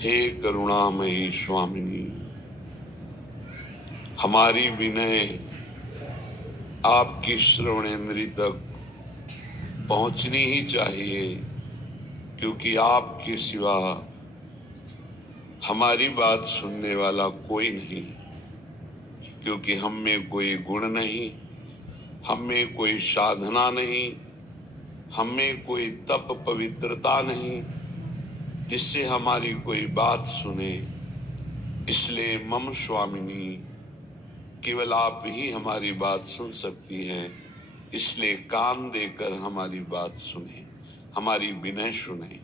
हे करुणामयी स्वामिनी, हमारी विनय आपकी श्रवणेंद्री तक पहुंचनी ही चाहिए, क्योंकि आपके सिवा हमारी बात सुनने वाला कोई नहीं। क्योंकि हम में कोई गुण नहीं, हम में कोई साधना नहीं, हम में कोई तप पवित्रता नहीं जिससे हमारी कोई बात सुने। इसलिए मम स्वामिनी, केवल आप ही हमारी बात सुन सकती हैं। इसलिए कान देकर हमारी बात सुने, हमारी विनय सुने।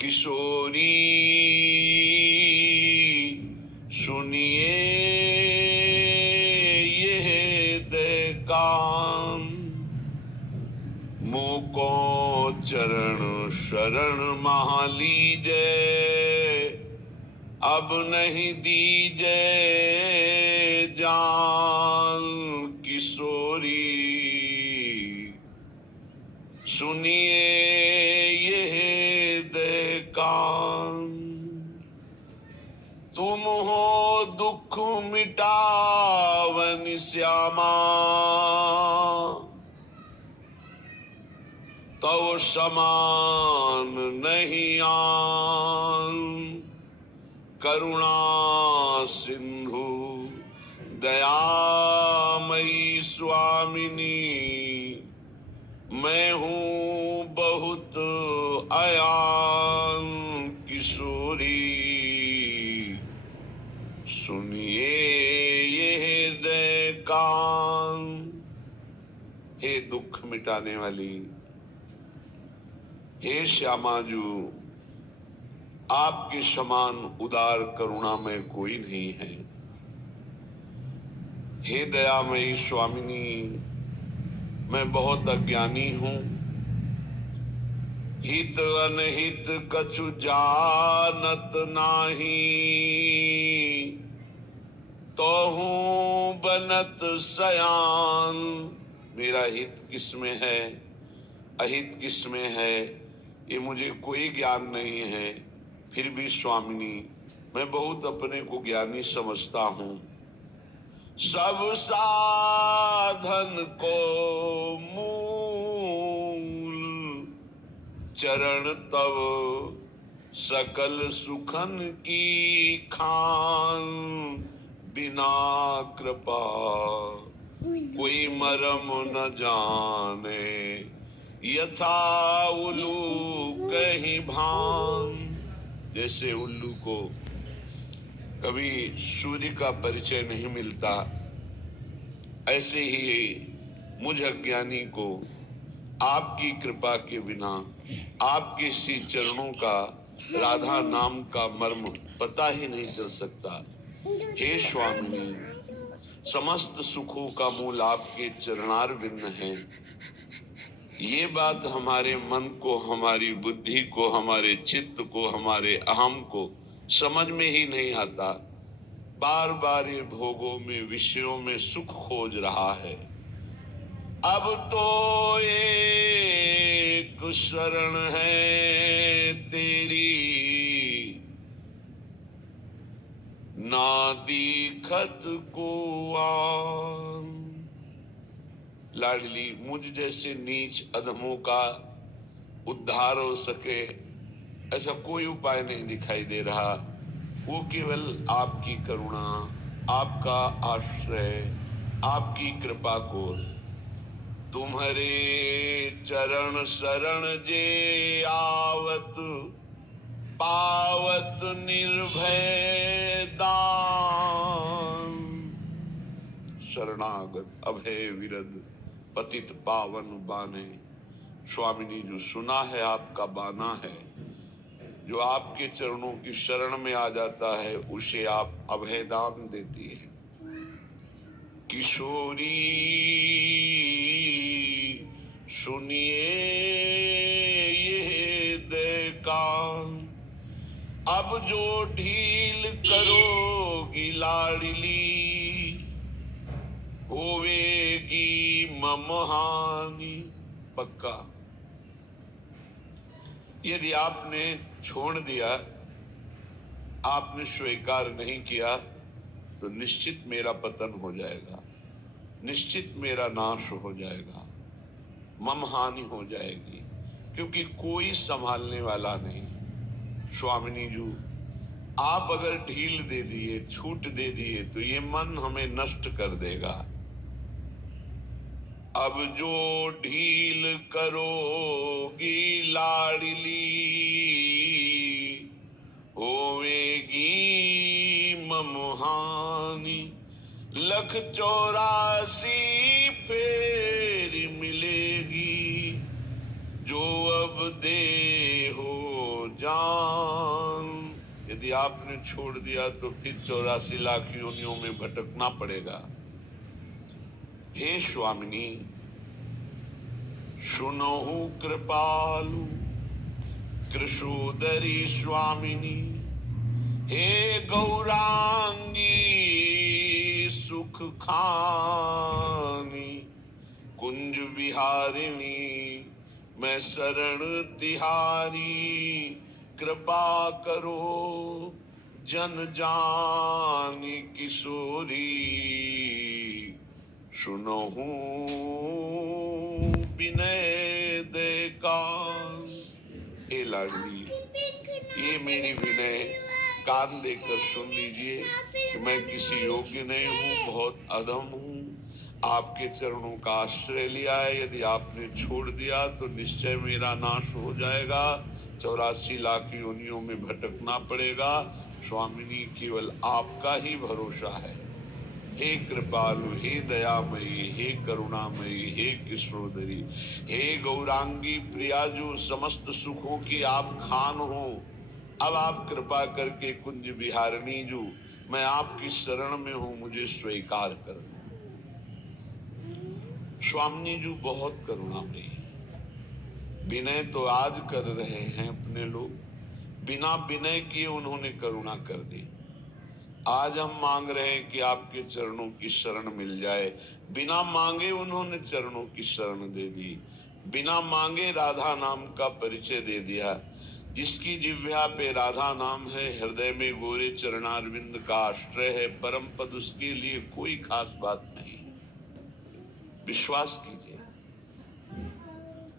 किशोरी सुनिए ये दे कान, मुको चरण शरण महा लीजे, अब नहीं दीजे जान। किशोरी सुनिए ये दे कान, तुम हो दुख मिटावन श्यामा, तव समान नहीं आन। करुणा सिंधु दयामयी स्वामिनी, मैं हूँ बहुत अयान। किशोरी सुनिए ये दे कान। हे दुख मिटाने वाली, हे श्यामाजू, आपके समान उदार करुणा में कोई नहीं है। हे दयामयी स्वामिनी, मैं बहुत अज्ञानी हूं। हित अनहित कछु जानत नाही, तो हूं बनत सयान। मेरा हित किसमें है, अहित किसमें है, ये मुझे कोई ज्ञान नहीं है। फिर भी स्वामिनी, मैं बहुत अपने को ज्ञानी समझता हूं। सब साधन को मूल, चरण तव सकल सुखन की खान। बिना कृपा कोई मरम न जाने, यथा उल्लू कहीं भान। जैसे उल्लू को कभी सूर्य का परिचय नहीं मिलता, ऐसे ही मुझ अज्ञानी को आपकी कृपा के बिना आपके श्री चरणों का, राधा नाम का मर्म पता ही नहीं चल सकता। हे स्वामिनी, समस्त सुखों का मूल आपके चरणारविंद हैं। ये बात हमारे मन को, हमारी बुद्धि को, हमारे चित्त को, हमारे अहम को समझ में ही नहीं आता। बार बार ये भोगों में, विषयों में सुख खोज रहा है। अब तो एक शरण है तेरी, ना दीखत को आन। लाडली, मुझ जैसे नीच अधमों का उद्धार हो सके ऐसा कोई उपाय नहीं दिखाई दे रहा। वो केवल आपकी करुणा, आपका आश्रय, आपकी कृपा को। तुम्हारे चरण शरण जे आवत, पावत निर्भय दान। शरणागत अभय विरद, पतित पावन बाने। स्वामिनी, जो सुना है आपका बाना है, जो आपके चरणों की शरण में आ जाता है, उसे आप अभयदान देती है। किशोरी सुनिए ये दे कान, अब जो ढील करोगी लाडली, होवेगी मम हानि। पक्का यदि आपने छोड़ दिया आपने स्वीकार नहीं किया तो निश्चित मेरा पतन हो जाएगा, निश्चित मेरा नाश हो जाएगा, मम हानि हो जाएगी, क्योंकि कोई संभालने वाला नहीं। स्वामिनी जी, आप अगर ढील दे दिए, छूट दे दिए तो ये मन हमें नष्ट कर देगा। अब जो ढील करोगी लाडली, होवेगी मम हानि। 1,84 फेर मिलेगी, जो अब दे हो जान। यदि आपने छोड़ दिया तो फिर 84 लाख योनियों में भटकना पड़ेगा। हे स्वामिनी, सुनहु कृपालु कृशोदरी स्वामिनी, हे गौरांगी सुख खानी, कुंज विहारिणी मैं शरण तिहारी। कृपा करो जन जानी किशोरी, सुनहु विनय देका। हे लाडली, ये मेरी विनय कान देकर सुन लीजिए कि मैं किसी योग्य नहीं हूँ, बहुत अधम हूँ। आपके चरणों का आश्रय लिया है, यदि आपने छोड़ दिया तो निश्चय मेरा नाश हो जाएगा, 84 लाख योनियों में भटकना पड़ेगा। स्वामिनी, केवल आपका ही भरोसा है। हे कृपालु, हे दयामयी, हे करुणामयी, हे किशोदरी, हे गौरांगी प्रिया, जो समस्त सुखों की आप खान हो, अब आप कृपा करके कुंज विहारिणी जो, मैं आपकी शरण में हूं, मुझे स्वीकार कर दो। स्वामी जी बहुत करुणामयी। विनय तो आज कर रहे हैं अपने लोग, बिना विनय किए उन्होंने करुणा कर दी। आज हम मांग रहे हैं कि आपके चरणों की शरण मिल जाए। बिना मांगे उन्होंने चरणों की शरण दे दी, बिना मांगे राधा नाम का परिचय दे दिया। जिसकी जिह्वा पे राधा नाम है, हृदय में गोरे चरणारविंद का आश्रय है, परम पद, उसके लिए कोई खास बात नहीं। विश्वास कीजिए,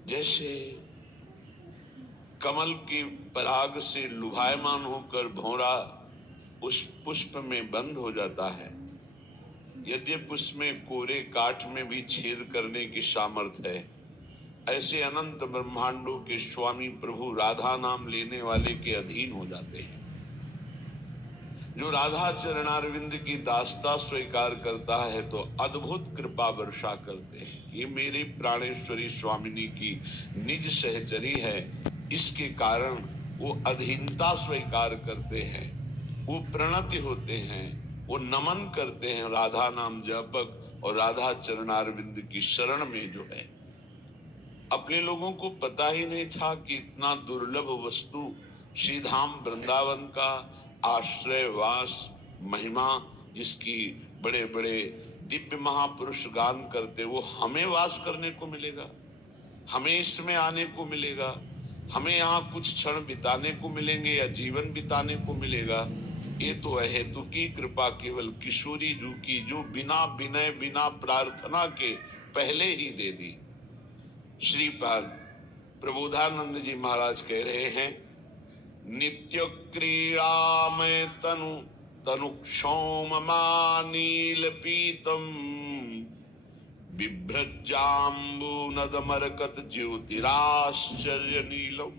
जैसे कमल के पराग से लुभायमान होकर भौरा उस पुष्प में बंद हो जाता है, यद्यपि उसमें कोरे काठ में भी छेद करने की सामर्थ्य है, ऐसे अनंत ब्रह्मांडों के स्वामी प्रभु राधा नाम लेने वाले के अधीन हो जाते हैं। जो राधा चरणारविंद की दास्ता स्वीकार करता है तो अद्भुत कृपा वर्षा करते हैं। ये मेरी प्राणेश्वरी स्वामिनी की निज सहचरी है, इसके कारण वो अधीनता स्वीकार करते हैं, वो प्रणति होते हैं, वो नमन करते हैं राधा नाम जपक और राधा चरणारविंद की शरण में जो है। अपने लोगों को पता ही नहीं था कि इतना दुर्लभ वस्तु श्री धाम वृंदावन का आश्रय वास महिमा, जिसकी बड़े बड़े दिव्य महापुरुष गान करते, वो हमें वास करने को मिलेगा, हमें इसमें आने को मिलेगा, हमें यहाँ कुछ क्षण बिताने को मिलेंगे या जीवन बिताने को मिलेगा। ये तो अहेतु की कृपा केवल किशोरी जू की, जो बिना विनय बिना प्रार्थना के पहले ही दे दी। श्रीपाद प्रबोधानंद जी महाराज कह रहे हैं, नित्य क्रीड़ा में तनु तनु क्षोम नील पीतम, बिभ्रजाम्बु नदमरकत ज्योतिराश्चर्य नीलम।